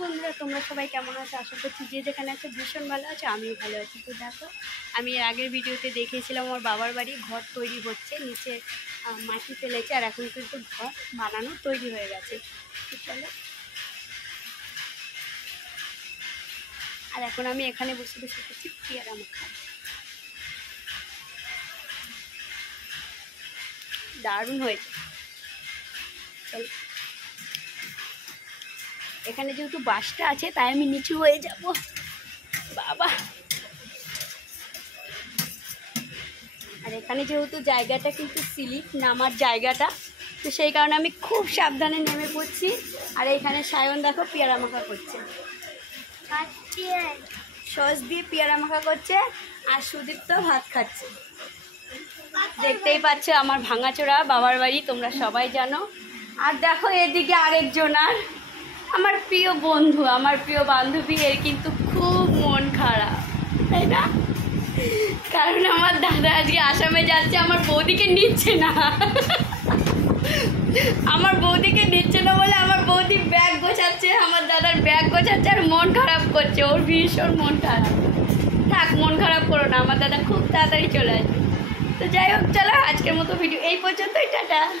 বন্ধুরা তোমরা সবাই কেমন আছো? আশা করছি যে যেখানে আছো ভীষণ ভালো আছো, আমিও ভালো আছি। তো দেখো, আমি এর আগের ভিডিওতে দেখিয়েছিলাম আমার বাবার বাড়ি ঘর তৈরি হচ্ছে, নিচে মাটি ফেলেছে আর এখন কিন্তু ঘর বানানো তৈরি হয়ে গেছে। চলো, আর এখন আমি এখানে বসে বসে করছি পেয়ারা মাখা। দারুণ হয়েছে। চলো, এখানে যেহেতু বাসটা আছে তাই আমি নিচু হয়ে যাব। বাবা, আর এখানে যেহেতু জায়গাটা কিন্তু স্লিপ নামার জায়গাটা, তো সেই কারণে আমি খুব সাবধানে নেমে পড়ছি। আর এইখানে সায়ন দেখো পেয়ারা মাখা করছে, সস দিয়ে পেয়ারা মাখা করছে, আর সুদীপ তো ভাত খাচ্ছে। দেখতেই পাচ্ছ আমার ভাঙাচোরা বাবার বাড়ি, তোমরা সবাই জানো। আর দেখো এদিকে আরেকজন, আর আমার প্রিয় বন্ধু, আমার প্রিয় বান্ধবী, এর কিন্তু খুব মন খারাপ, তাই না? কারণ আমার দাদা আজকে আসামে যাচ্ছে, আমার বৌদিকে নিচ্ছে না। আমার বৌদিকে নিচ্ছে না বলে আমার বৌদি ব্যাগ গোছাচ্ছে, আমার দাদার ব্যাগ গোছাচ্ছে আর মন খারাপ করছে, ওর ভীষণ মন খারাপ। থাক, মন খারাপ করো না, আমার দাদা খুব তাড়াতাড়ি চলে আসবে। তো যাই হোক, চলো আজকের মতো ভিডিও এই পর্যন্তই, টাটা।